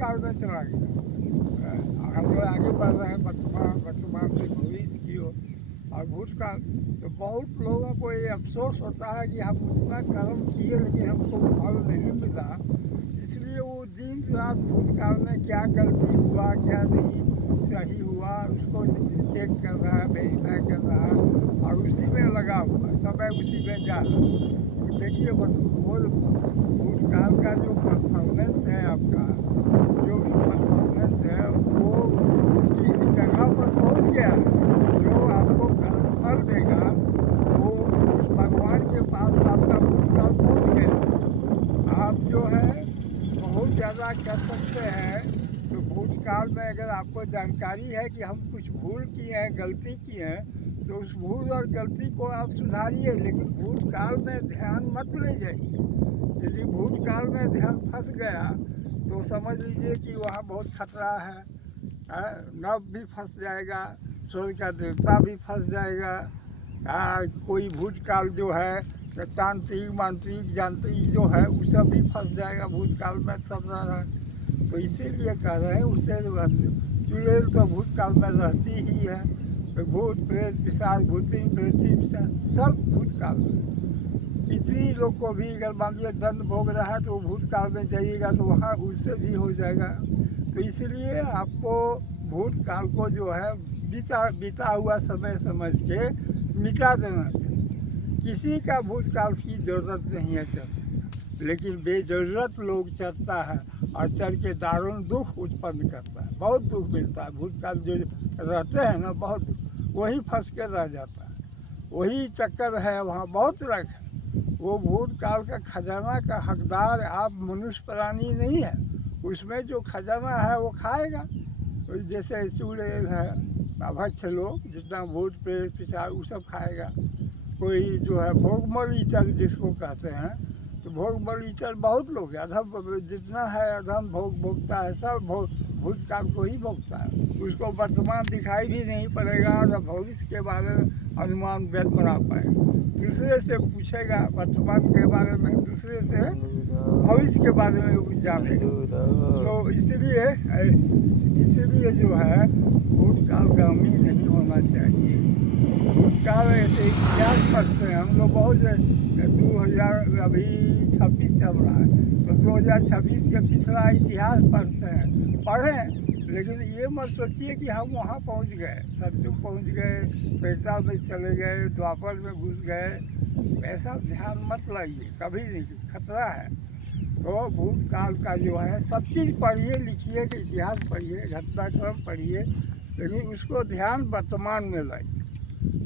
भूतकाल में चला गया। हम लोग आगे बढ़ रहे हैं वर्तमान से भविष्य की ओर और भूतकाल। तो बहुत लोगों को ये अफसोस होता है कि हम उतना कर्म किए लेकिन हमको फल नहीं मिला, इसलिए वो दिन रात भूतकाल में क्या गलती हुआ क्या नहीं सही हुआ उसको चेक कर रहा है, वेरीफाई कर रहा है और उसी में लगा हुआ, समय उसी में जा रहा है। देखिए वो भूतकाल का जो परफॉर्मेंस है आपका, जो परफॉर्मेंस है वो की जगह पर पहुंच गया है। जो आपको फल देगा वो भगवान के पास आपका भूतकाल पहुंच गया। आप जो है बहुत ज़्यादा कर सकते हैं। तो भूतकाल में अगर आपको जानकारी है कि हम कुछ भूल किए हैं, गलती की है, तो उस भूल और गलती को आप सुधारिए, लेकिन भूतकाल में ध्यान मत ले जाइए। यदि भूतकाल में ध्यान फंस गया तो समझ लीजिए कि वहाँ बहुत खतरा है। नव भी फंस जाएगा, सूर्य का देवता भी फंस जाएगा। कोई भूतकाल जो है तांत्रिक मांत्रिक यांत्रिक जो है वो सब भी फंस जाएगा भूतकाल में सब रह रहा। तो इसीलिए कह रहे हैं उससे चुड़ैल तो भूतकाल में रहती ही है। तो भूत प्रेत पिशाच भूति प्रेती सब भूतकाल में। इतनी लोग को भी अगर मान लीजिए दंड भोग रहा है तो वो भूतकाल में जाइएगा तो वहाँ उससे भी हो जाएगा। तो इसलिए आपको भूतकाल को जो है बीता हुआ समय समझ के मिटा देना चाहिए। किसी का भूतकाल की ज़रूरत नहीं है चलने, लेकिन बेज़रूरत लोग चलता है और चल के दारुण दुख उत्पन्न करता है। बहुत दुख मिलता है भूतकाल जो रहते हैं ना, बहुत दुख, वही फंस के रह जाता है, वही चक्कर है वहाँ बहुत रख है। वो भूतकाल का खजाना का हकदार आप मनुष्य प्राणी नहीं है, उसमें जो खजाना है वो खाएगा। तो जैसे चुड़ैल है अभक्ष लोग जितना भूत प्रेत पिशाच वो सब खाएगा। कोई जो है भोगमल ईटर जिसको कहते हैं, तो भोगमल ईटर बहुत लोग है, अधम जितना है अधम भोगता है सब भूतकाल को ही भोगता है। उसको वर्तमान दिखाई भी नहीं पड़ेगा और भविष्य के बारे में अनुमान व्यक्त बना पाए। दूसरे से पूछेगा वर्तमान के बारे में, दूसरे से भविष्य के बारे में जानेगा। तो इसीलिए जो है भूतकालगामी नहीं होना चाहिए। भूतकाल ऐसे इतिहास पढ़ते हैं हम लोग बहुत। 2000 अभी 26 चल रहा है तो 2026 के पिछला इतिहास पढ़ते हैं, पढ़ें, लेकिन ये मत सोचिए कि हम वहाँ पहुँच गए, सतयुग पहुँच गए, त्रेता में चले गए, द्वापर में घुस गए, ऐसा ध्यान मत लाइए कभी नहीं, खतरा है। तो भूतकाल का जो है सब चीज़ पढ़िए लिखिए, कि इतिहास पढ़िए, घटनाक्रम पढ़िए, लेकिन उसको ध्यान वर्तमान में लाइए।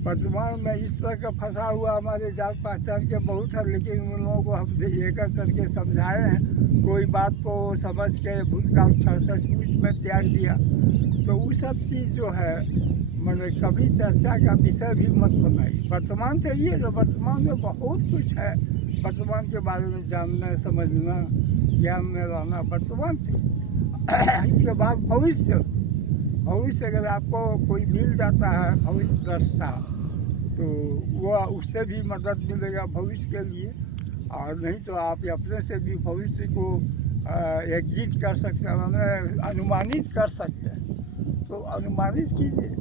वर्तमान में इस तरह का फंसा हुआ हमारे जान पहचान के बहुत है, लेकिन उन लोगों को हम एक करके समझाए हैं, कोई बात को समझ के भूतकाल 66 में त्याग दिया। तो वो सब चीज़ जो है मैंने कभी चर्चा का विषय भी मत बनाई। वर्तमान चाहिए तो वर्तमान में बहुत कुछ है, वर्तमान के बारे में जानना समझना ज्ञान में रहना वर्तमान थे। इसके बाद भविष्य अगर आपको कोई मिल जाता है भविष्य दर्शा तो वह उससे भी मदद मिलेगा भविष्य के लिए, और नहीं तो आप अपने से भी भविष्य को एग्जिट कर सकते हैं, अनुमानित कर सकते हैं। तो अनुमानित कीजिए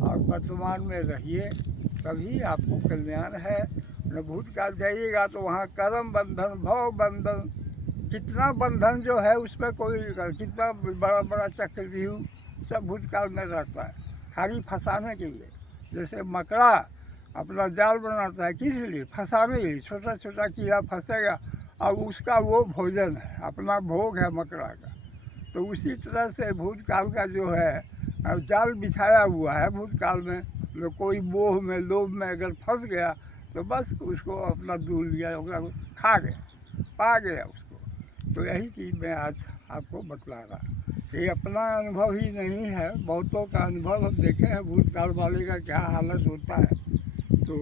और वर्तमान में रहिए, तभी आपको कल्याण है। न भूतकाल जाइएगा तो वहाँ कर्म बंधन भव बंधन, कितना बंधन जो है उसमें कोई, कितना बड़ा बड़ा चक्रव्यूह सब भूतकाल में रहता है खाली फंसाने के लिए। जैसे मकड़ा अपना जाल बनाता है किस लिए, फंसाने के लिए, छोटा छोटा कीड़ा फंसेगा अब उसका वो भोजन है, अपना भोग है मकड़ा का। तो उसी तरह से भूतकाल का जो है जाल बिछाया हुआ है भूतकाल में, कोई मोह में लोभ में अगर फंस गया तो बस उसको अपना दूर लिया, खा गया, पा गया उसको। तो यही चीज़ मैं आज आपको बतला रहा। ये अपना अनुभव ही नहीं है, बहुतों का अनुभव हम देखे हैं भूतकाल वाले का क्या हालत होता है। तो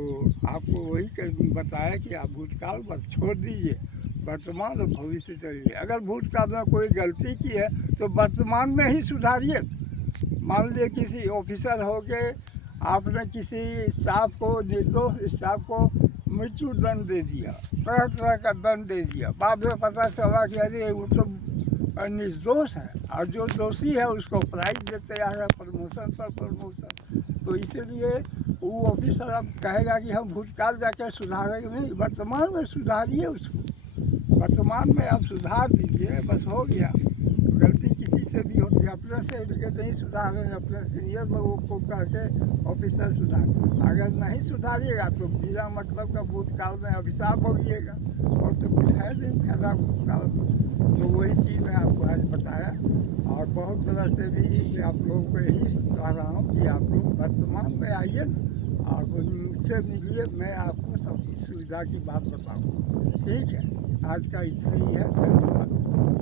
आपको वही बताया कि आप भूतकाल बस छोड़ दीजिए, वर्तमान और भविष्य चलिए। अगर भूतकाल में कोई गलती की है तो वर्तमान में ही सुधारिए। मान लीजिए किसी ऑफिसर हो के आपने किसी स्टाफ को, निर्दोष स्टाफ को मृत्यु दंड दे दिया, तरह तरह का दंड दे दिया, बाद में पता चला कि अरे वो तो निर्दोष है, और जो दोषी है उसको प्राइज देते आ रहे हैं, प्रमोशन पर प्रमोशन। तो इसीलिए वो ऑफिसर अब कहेगा कि हम भूतकाल जाके सुधारेंगे नहीं, वर्तमान में सुधारिए उसको, वर्तमान में आप सुधार दीजिए, बस हो गया। गलती किसी से भी होती है, अपने से लेके नहीं सुधारें, अपने सीनियर लोगों को कह के ऑफिसर सुधार। अगर नहीं सुधारिएगा तो बिना मतलब का भूतकाल में अभिशाप होइएगा, और तो कुछ है नहीं फायदा भूतकाल। तो वही चीज़ मैं आपको आज बताया, और बहुत तरह से भी आप लोगों को यही कह रहा हूँ कि आप लोग वर्तमान में आइए, आप मुझसे मिलिए, मैं आपको सब सुविधा की बात बताऊँ। ठीक है, आज का इतना ही है, धन्यवाद।